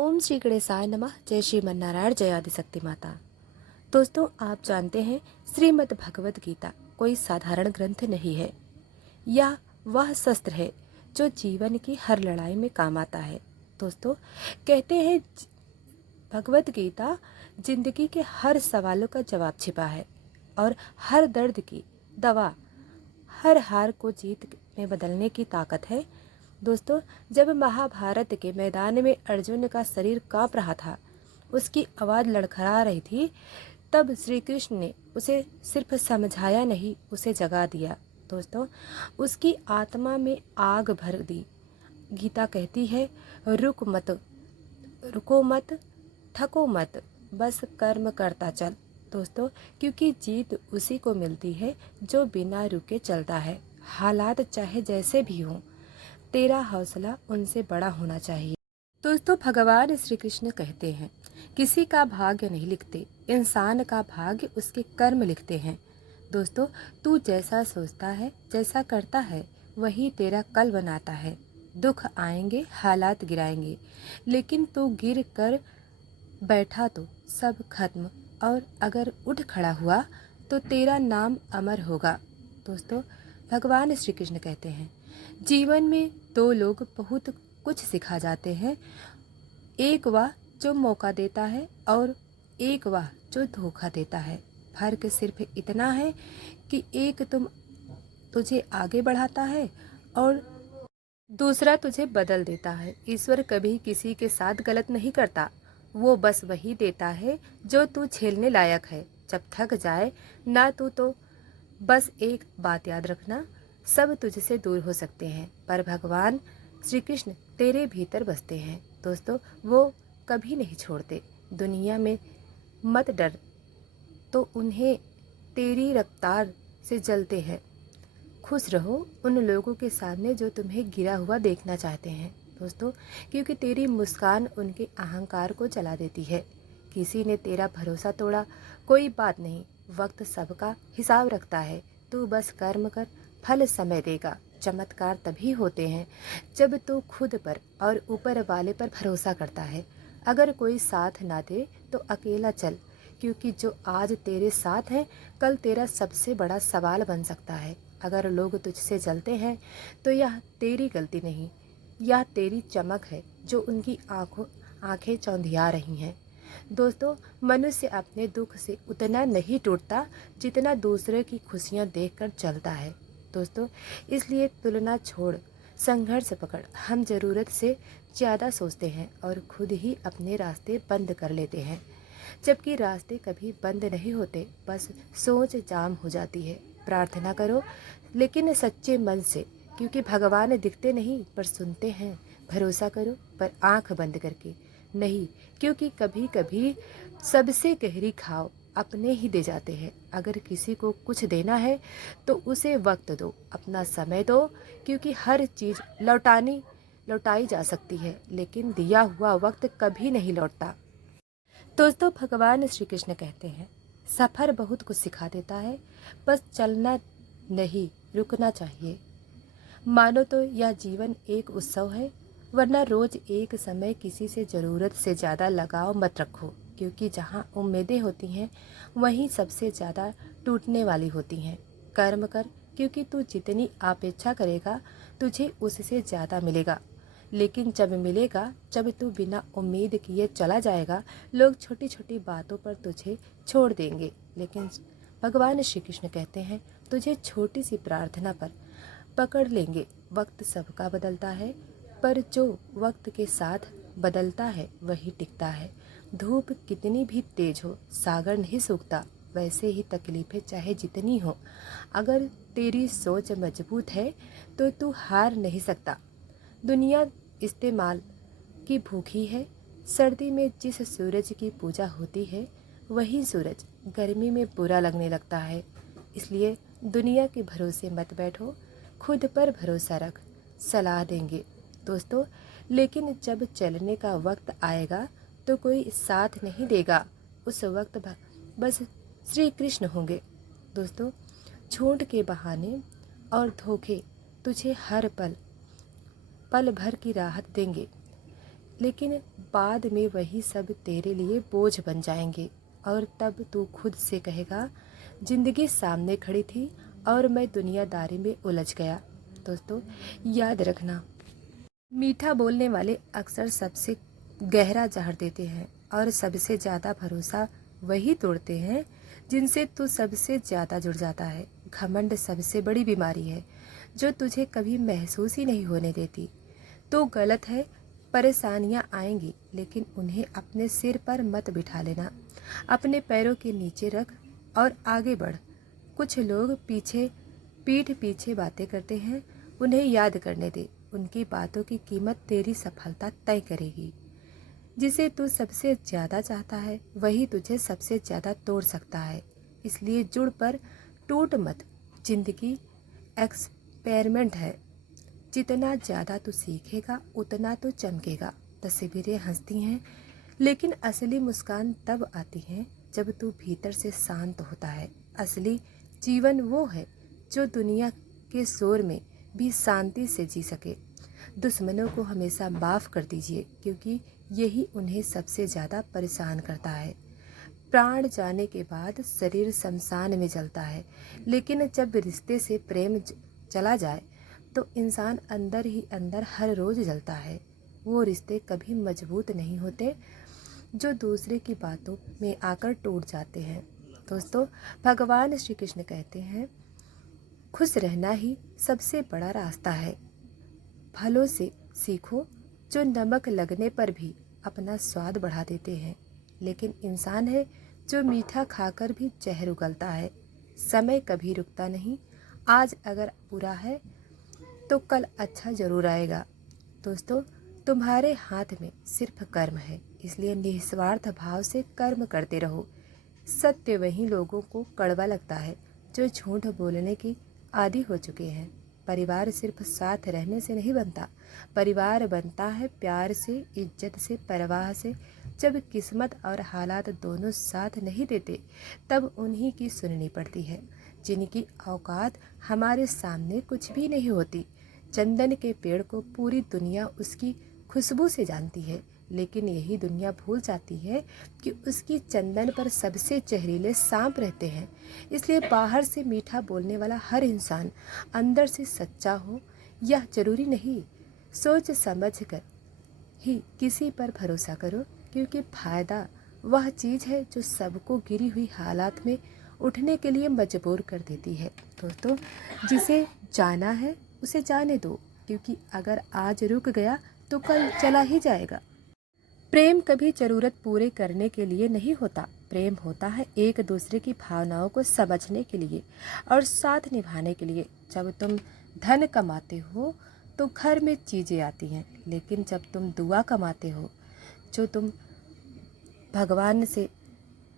ओम श्री गणेशाय नमः। जय श्रीमन्नारायण, जय आदिशक्ति माता। दोस्तों, आप जानते हैं श्रीमद् भगवत गीता कोई साधारण ग्रंथ नहीं है। यह वह शस्त्र है जो जीवन की हर लड़ाई में काम आता है। दोस्तों, कहते हैं भगवत गीता जिंदगी के हर सवालों का जवाब छिपा है और हर दर्द की दवा, हर हार को जीत में बदलने की ताकत है। दोस्तों, जब महाभारत के मैदान में अर्जुन का शरीर कांप रहा था, उसकी आवाज़ लड़खड़ा रही थी, तब श्री कृष्ण ने उसे सिर्फ समझाया नहीं, उसे जगा दिया। दोस्तों, उसकी आत्मा में आग भर दी। गीता कहती है, रुको मत, थको मत, बस कर्म करता चल। दोस्तों, क्योंकि जीत उसी को मिलती है जो बिना रुके चलता है। हालात चाहे जैसे भी हों, तेरा हौसला उनसे बड़ा होना चाहिए। दोस्तों, भगवान श्री कृष्ण कहते हैं, किसी का भाग्य नहीं लिखते, इंसान का भाग्य उसके कर्म लिखते हैं। दोस्तों, तू जैसा सोचता है, जैसा करता है, वही तेरा कल बनाता है। दुख आएंगे, हालात गिराएंगे, लेकिन तू गिर कर बैठा तो सब खत्म, और अगर उठ खड़ा हुआ तो तेरा नाम अमर होगा। दोस्तों, भगवान श्री कृष्ण कहते हैं, जीवन में दो लोग बहुत कुछ सिखा जाते हैं। एक वह जो मौका देता है और एक वह जो धोखा देता है। फर्क सिर्फ इतना है कि एक तुझे आगे बढ़ाता है और दूसरा तुझे बदल देता है। ईश्वर कभी किसी के साथ गलत नहीं करता, वो बस वही देता है जो तू झेलने लायक है। जब थक जाए ना तू तो बस एक बात याद रखना, सब तुझसे दूर हो सकते हैं पर भगवान श्री कृष्ण तेरे भीतर बसते हैं। दोस्तों, वो कभी नहीं छोड़ते। दुनिया में मत डर, तो उन्हें तेरी रफ्तार से जलते हैं। खुश रहो उन लोगों के सामने जो तुम्हें गिरा हुआ देखना चाहते हैं। दोस्तों, क्योंकि तेरी मुस्कान उनके अहंकार को जला देती है। किसी ने तेरा भरोसा तोड़ा, कोई बात नहीं, वक्त सबका हिसाब रखता है। तू बस कर्म कर, फल समय देगा। चमत्कार तभी होते हैं जब तू खुद पर और ऊपर वाले पर भरोसा करता है। अगर कोई साथ ना दे तो अकेला चल, क्योंकि जो आज तेरे साथ है कल तेरा सबसे बड़ा सवाल बन सकता है। अगर लोग तुझसे जलते हैं तो यह तेरी गलती नहीं, यह तेरी चमक है जो उनकी आंखें चौंधिया रही हैं। दोस्तों, मनुष्य अपने दुख से उतना नहीं टूटता जितना दूसरे की खुशियां देखकर चलता है। दोस्तों, इसलिए तुलना छोड़, संघर्ष पकड़। हम ज़रूरत से ज़्यादा सोचते हैं और खुद ही अपने रास्ते बंद कर लेते हैं, जबकि रास्ते कभी बंद नहीं होते, बस सोच जाम हो जाती है। प्रार्थना करो, लेकिन सच्चे मन से, क्योंकि भगवान दिखते नहीं पर सुनते हैं। भरोसा करो पर आंख बंद करके नहीं, क्योंकि कभी कभी सबसे गहरी घाव अपने ही दे जाते हैं। अगर किसी को कुछ देना है तो उसे वक्त दो, अपना समय दो, क्योंकि हर चीज़ लौटाई जा सकती है, लेकिन दिया हुआ वक्त कभी नहीं लौटता। दोस्तों, भगवान श्री कृष्ण कहते हैं, सफ़र बहुत कुछ सिखा देता है, बस चलना नहीं, रुकना चाहिए। मानो तो यह जीवन एक उत्सव है, वरना रोज एक समय किसी से ज़रूरत से ज़्यादा लगाव मत रखो, क्योंकि जहाँ उम्मीदें होती हैं वहीं सबसे ज़्यादा टूटने वाली होती हैं। कर्म कर, क्योंकि तू जितनी अपेक्षा करेगा तुझे उससे ज़्यादा मिलेगा। लेकिन जब मिलेगा, जब तू बिना उम्मीद किए चला जाएगा, लोग छोटी छोटी बातों पर तुझे छोड़ देंगे, लेकिन भगवान श्री कृष्ण कहते हैं, तुझे छोटी सी प्रार्थना पर पकड़ लेंगे। वक्त सबका बदलता है, पर जो वक्त के साथ बदलता है वही टिकता है। धूप कितनी भी तेज हो, सागर नहीं सूखता। वैसे ही तकलीफें चाहे जितनी हो, अगर तेरी सोच मजबूत है तो तू हार नहीं सकता। दुनिया इस्तेमाल की भूखी है। सर्दी में जिस सूरज की पूजा होती है, वही सूरज गर्मी में बुरा लगने लगता है। इसलिए दुनिया के भरोसे मत बैठो, खुद पर भरोसा रख। सलाह देंगे दोस्तों, लेकिन जब चलने का वक्त आएगा तो कोई साथ नहीं देगा। उस वक्त बस श्री कृष्ण होंगे। दोस्तों, झूठ के बहाने और धोखे तुझे हर पल भर की राहत देंगे, लेकिन बाद में वही सब तेरे लिए बोझ बन जाएंगे और तब तू खुद से कहेगा, जिंदगी सामने खड़ी थी और मैं दुनियादारी में उलझ गया। दोस्तों, याद रखना, मीठा बोलने वाले अक्सर सबसे गहरा जहर देते हैं और सबसे ज़्यादा भरोसा वही तोड़ते हैं जिनसे तू सबसे ज़्यादा जुड़ जाता है। घमंड सबसे बड़ी बीमारी है जो तुझे कभी महसूस ही नहीं होने देती। तो गलत है, परेशानियां आएंगी, लेकिन उन्हें अपने सिर पर मत बिठा लेना। अपने पैरों के नीचे रख और आगे बढ़। कुछ लोग पीठ पीछे बातें करते हैं, उन्हें याद करने दे। उनकी बातों की कीमत तेरी सफलता तय करेगी। जिसे तू सबसे ज़्यादा चाहता है वही तुझे सबसे ज़्यादा तोड़ सकता है। इसलिए जुड़ पर टूट मत। जिंदगी एक्सपेरिमेंट है। जितना ज़्यादा तू सीखेगा उतना तू चमकेगा। तस्वीरें हंसती हैं, लेकिन असली मुस्कान तब आती है जब तू भीतर से शांत होता है। असली जीवन वो है जो दुनिया के शोर में भी शांति से जी सके। दुश्मनों को हमेशा माफ़ कर दीजिए, क्योंकि यही उन्हें सबसे ज़्यादा परेशान करता है। प्राण जाने के बाद शरीर शमशान में जलता है, लेकिन जब रिश्ते से प्रेम चला जाए तो इंसान अंदर ही अंदर हर रोज़ जलता है। वो रिश्ते कभी मजबूत नहीं होते जो दूसरे की बातों में आकर टूट जाते हैं। दोस्तों, भगवान श्री कृष्ण कहते हैं, खुश रहना ही सबसे बड़ा रास्ता है। फलों से सीखो जो नमक लगने पर भी अपना स्वाद बढ़ा देते हैं, लेकिन इंसान है जो मीठा खाकर भी जहर उगलता है। समय कभी रुकता नहीं। आज अगर बुरा है तो कल अच्छा जरूर आएगा। दोस्तों, तुम्हारे हाथ में सिर्फ कर्म है, इसलिए निस्वार्थ भाव से कर्म करते रहो। सत्य वही लोगों को कड़वा लगता है जो झूठ बोलने की आदी हो चुके हैं। परिवार सिर्फ साथ रहने से नहीं बनता। परिवार बनता है प्यार से, इज्जत से, परवाह से। जब किस्मत और हालात दोनों साथ नहीं देते तब उन्हीं की सुननी पड़ती है, जिनकी औकात हमारे सामने कुछ भी नहीं होती। चंदन के पेड़ को पूरी दुनिया उसकी खुशबू से जानती है, लेकिन यही दुनिया भूल जाती है कि उसकी चंदन पर सबसे जहरीले सांप रहते हैं। इसलिए बाहर से मीठा बोलने वाला हर इंसान अंदर से सच्चा हो, यह जरूरी नहीं। सोच समझ कर ही किसी पर भरोसा करो, क्योंकि फायदा वह चीज़ है जो सबको गिरी हुई हालात में उठने के लिए मजबूर कर देती है। दोस्तों, जिसे जाना है उसे जाने दो, क्योंकि अगर आज रुक गया तो कल चला ही जाएगा। प्रेम कभी ज़रूरत पूरे करने के लिए नहीं होता। प्रेम होता है एक दूसरे की भावनाओं को समझने के लिए और साथ निभाने के लिए। जब तुम धन कमाते हो तो घर में चीज़ें आती हैं, लेकिन जब तुम दुआ कमाते हो, जो तुम भगवान से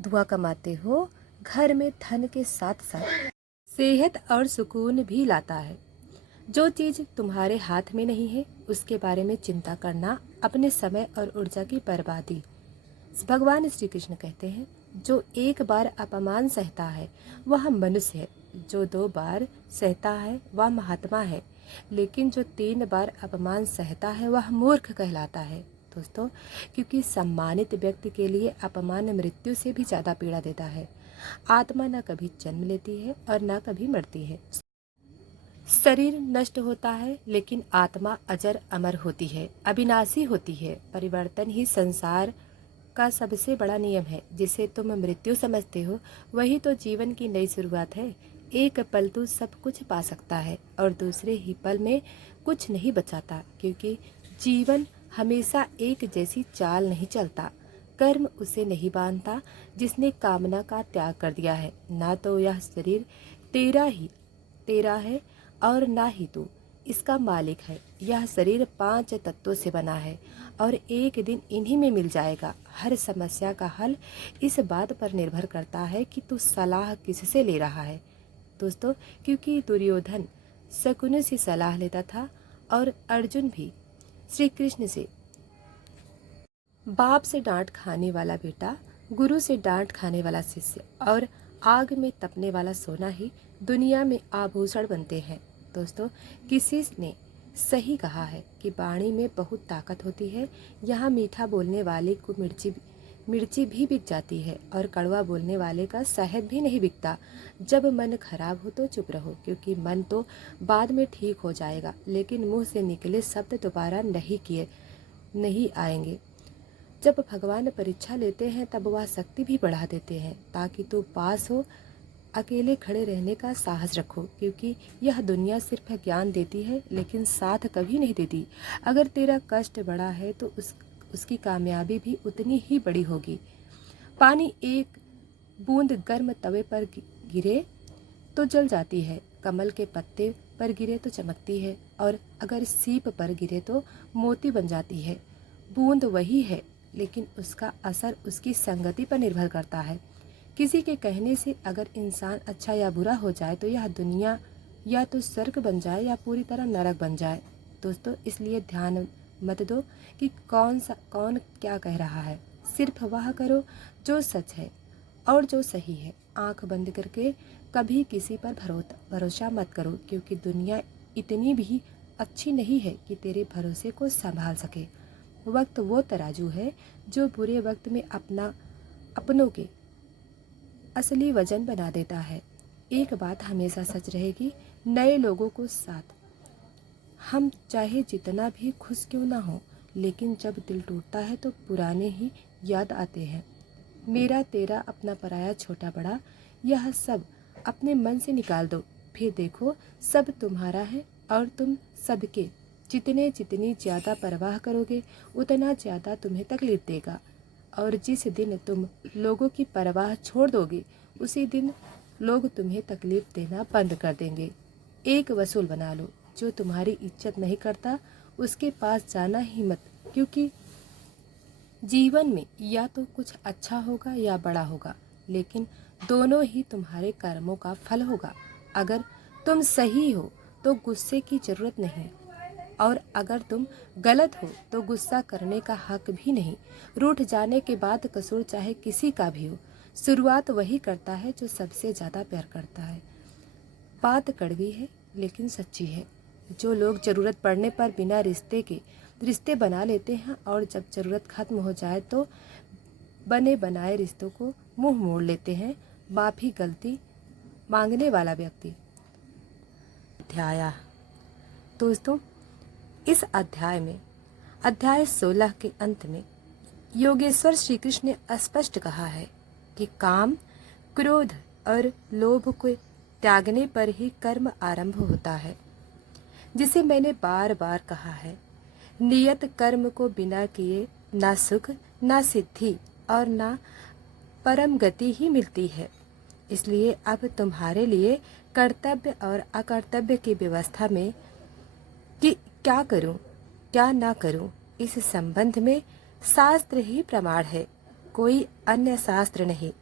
दुआ कमाते हो, घर में धन के साथ साथ सेहत और सुकून भी लाता है। जो चीज़ तुम्हारे हाथ में नहीं है उसके बारे में चिंता करना अपने समय और ऊर्जा की बर्बादी। भगवान श्री कृष्ण कहते हैं, जो एक बार अपमान सहता है वह मनुष्य है, जो 2 बार सहता है वह महात्मा है, लेकिन जो 3 बार अपमान सहता है वह मूर्ख कहलाता है। दोस्तों, क्योंकि सम्मानित व्यक्ति के लिए अपमान मृत्यु से भी ज़्यादा पीड़ा देता है। आत्मा न कभी जन्म लेती है और न कभी मरती है। शरीर नष्ट होता है, लेकिन आत्मा अजर अमर होती है, अविनाशी होती है। परिवर्तन ही संसार का सबसे बड़ा नियम है। जिसे तुम मृत्यु समझते हो वही तो जीवन की नई शुरुआत है। एक पल तू सब कुछ पा सकता है और दूसरे ही पल में कुछ नहीं बचाता, क्योंकि जीवन हमेशा एक जैसी चाल नहीं चलता। कर्म उसे नहीं बांधता जिसने कामना का त्याग कर दिया है। ना तो यह शरीर तेरा है और ना ही तू इसका मालिक है। यह शरीर 5 तत्वों से बना है और एक दिन इन्हीं में मिल जाएगा। हर समस्या का हल इस बात पर निर्भर करता है कि तू सलाह किससे ले रहा है। दोस्तों, क्योंकि दुर्योधन शकुनि से सलाह लेता था और अर्जुन भी श्री कृष्ण से। बाप से डांट खाने वाला बेटा, गुरु से डांट खाने वाला शिष्य और आग में तपने वाला सोना ही दुनिया में आभूषण बनते हैं। दोस्तों, किसी ने सही कहा है कि वाणी में बहुत ताकत होती है। यहाँ मीठा बोलने वाले को मिर्ची भी बिक जाती है और कड़वा बोलने वाले का शहद भी नहीं बिकता। जब मन खराब हो तो चुप रहो, क्योंकि मन तो बाद में ठीक हो जाएगा, लेकिन मुंह से निकले शब्द दोबारा नहीं आएंगे। जब भगवान परीक्षा लेते हैं तब वह शक्ति भी बढ़ा देते हैं, ताकि तू पास हो। अकेले खड़े रहने का साहस रखो, क्योंकि यह दुनिया सिर्फ ज्ञान देती है लेकिन साथ कभी नहीं देती। अगर तेरा कष्ट बड़ा है तो उसकी कामयाबी भी उतनी ही बड़ी होगी। पानी एक बूंद गर्म तवे पर गिरे तो जल जाती है, कमल के पत्ते पर गिरे तो चमकती है, और अगर सीप पर गिरे तो मोती बन जाती है। बूंद वही है, लेकिन उसका असर उसकी संगति पर निर्भर करता है। किसी के कहने से अगर इंसान अच्छा या बुरा हो जाए तो यह दुनिया या तो स्वर्ग बन जाए या पूरी तरह नरक बन जाए। दोस्तों, इसलिए ध्यान मत दो कि कौन क्या कह रहा है। सिर्फ वह करो जो सच है और जो सही है। आंख बंद करके कभी किसी पर भरोसा मत करो, क्योंकि दुनिया इतनी भी अच्छी नहीं है कि तेरे भरोसे को संभाल सके। वक्त वो तराजू है जो बुरे वक्त में अपनों के असली वजन बना देता है। एक बात हमेशा सच रहेगी, नए लोगों को साथ, हम चाहे जितना भी खुश क्यों ना हो, लेकिन जब दिल टूटता है तो पुराने ही याद आते हैं। मेरा तेरा अपना पराया छोटा बड़ा, यह सब अपने मन से निकाल दो। फिर देखो, सब तुम्हारा है और तुम सबके जितनी ज़्यादा परवाह करोगे उतना ज़्यादा तुम्हें तकलीफ देगा। और जिस दिन तुम लोगों की परवाह छोड़ दोगे उसी दिन लोग तुम्हें तकलीफ देना बंद कर देंगे। एक वसूल बना लो, जो तुम्हारी इज्जत नहीं करता उसके पास जाना ही मत, क्योंकि जीवन में या तो कुछ अच्छा होगा या बड़ा होगा, लेकिन दोनों ही तुम्हारे कर्मों का फल होगा। अगर तुम सही हो तो गुस्से की जरूरत नहीं, और अगर तुम गलत हो तो गुस्सा करने का हक भी नहीं। रूठ जाने के बाद कसूर चाहे किसी का भी हो, शुरुआत वही करता है जो सबसे ज़्यादा प्यार करता है। बात कड़वी है लेकिन सच्ची है। जो लोग ज़रूरत पड़ने पर बिना रिश्ते बना लेते हैं, और जब ज़रूरत खत्म हो जाए तो बने बनाए रिश्तों को मुंह मोड़ लेते हैं। माफ़ी गलती मांगने वाला व्यक्ति। अध्याय। दोस्तों, इस अध्याय 16 के अंत में योगेश्वर श्री कृष्ण ने स्पष्ट कहा है कि काम, क्रोध और लोभ को त्यागने पर ही कर्म आरंभ होता है। जिसे मैंने बार बार कहा है, नियत कर्म को बिना किए ना सुख, ना सिद्धि और ना परम गति ही मिलती है। इसलिए अब तुम्हारे लिए कर्तव्य और अकर्तव्य की व्यवस्था में कि क्या करूं, क्या ना करूं, इस संबंध में शास्त्र ही प्रमाण है, कोई अन्य शास्त्र नहीं,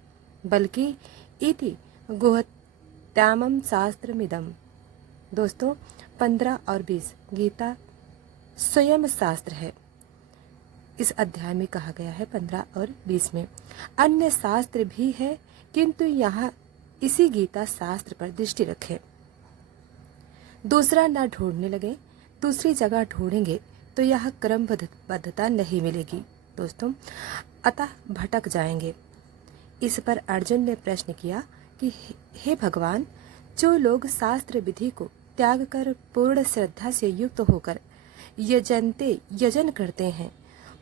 बल्कि इति गुह्यतमं शास्त्रमिदं। दोस्तों, 15 और 20 गीता स्वयं शास्त्र है। इस अध्याय में कहा गया है 15 और 20 में। अन्य शास्त्र भी है, किंतु यहाँ इसी गीता शास्त्र पर दृष्टि रखें। दूसरा ना ढूंढने लगे, दूसरी जगह ढूंढेंगे तो यह क्रमबद्धता नहीं मिलेगी दोस्तों, अतः भटक जाएंगे। इस पर अर्जुन ने प्रश्न किया कि हे भगवान, जो लोग शास्त्र विधि को त्याग कर पूर्ण श्रद्धा से युक्त होकर यजन करते हैं,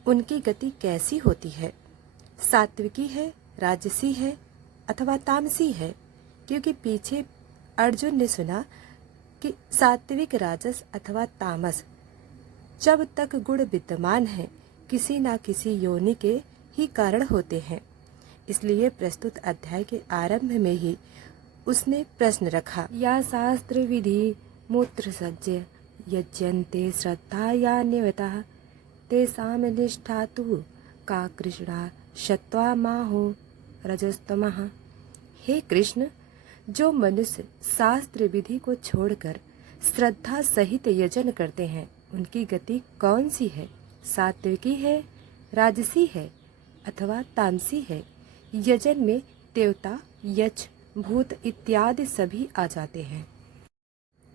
उनकी गति कैसी होती है? सात्विकी है, राजसी है अथवा तामसी है? क्योंकि पीछे अर्जुन ने सुना कि सात्विक, राजस अथवा तामस, जब तक गुण विद्यमान है किसी न किसी योनि के ही कारण होते हैं। इसलिए प्रस्तुत अध्याय के आरंभ में ही उसने प्रश्न रखा, या शास्त्र विधि मूत्र सज्ज यज्यन्ते श्रद्धा या नियतः तेषां निष्ठा तु का कृष्णा शत्वा माहो रजस्तमः। हे कृष्ण, जो मनुष्य शास्त्र विधि को छोड़कर श्रद्धा सहित यजन करते हैं, उनकी गति कौन सी है? सात्विकी है, राजसी है अथवा तामसी है? यजन में देवता, यक्ष, भूत इत्यादि सभी आ जाते हैं।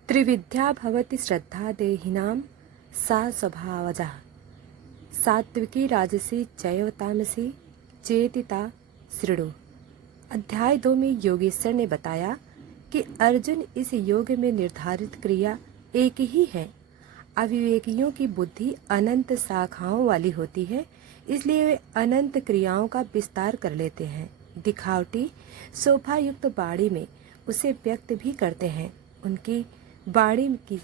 त्रिविद्या भवति श्रद्धा देहिनां सा स्वभावजा सात्विकी राजसी चैव तामसी चेतिता शृणु। अध्याय 2 में योगेश्वर ने बताया कि अर्जुन इस योग में निर्धारित क्रिया एक ही है। अविवेकियों की बुद्धि अनंत शाखाओं वाली होती है, इसलिए वे अनंत क्रियाओं का विस्तार कर लेते हैं। दिखावटी शोभायुक्त बाणी में उसे व्यक्त भी करते हैं। उनकी बाणी की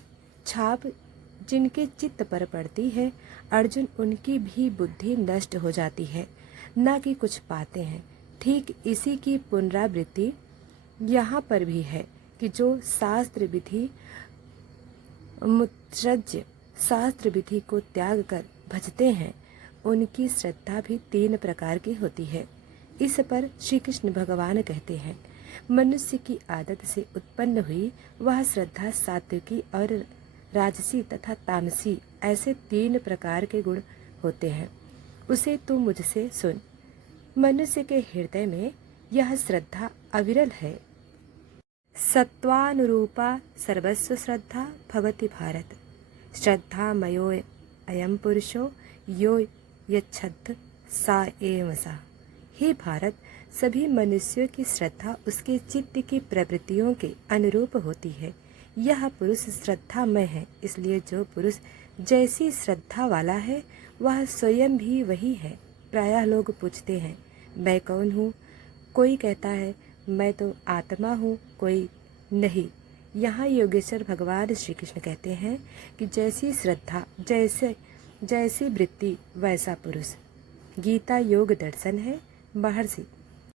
छाप जिनके चित्त पर पड़ती है, अर्जुन उनकी भी बुद्धि नष्ट हो जाती है, न कि कुछ पाते हैं। ठीक इसी की पुनरावृत्ति यहाँ पर भी है कि जो शास्त्र विधि मुत्सर्ज्य शास्त्र विधि को त्याग कर भजते हैं, उनकी श्रद्धा भी 3 प्रकार की होती है। इस पर श्री कृष्ण भगवान कहते हैं, मनुष्य की आदत से उत्पन्न हुई वह श्रद्धा सात्विकी और राजसी तथा तामसी ऐसे 3 प्रकार के गुण होते हैं। उसे तू मुझसे सुन। मनुष्य के हृदय में यह श्रद्धा अविरल है। सत्वानुरूपा सर्वस्व श्रद्धा भवति भारत। श्रद्धा मयो अयम पुरुषो यो यच्छद् सा एव सा। हे भारत, सभी मनुष्यों की श्रद्धा उसके चित्त की प्रवृत्तियों के अनुरूप होती है। यह पुरुष श्रद्धामय है, इसलिए जो पुरुष जैसी श्रद्धा वाला है वह स्वयं भी वही है। प्रायः लोग पूछते हैं, मैं कौन हूँ? कोई कहता है मैं तो आत्मा हूँ, कोई नहीं। यहाँ योगेश्वर भगवान श्री कृष्ण कहते हैं कि जैसी श्रद्धा जैसी वृत्ति वैसा पुरुष। गीता योग दर्शन है। महर्षि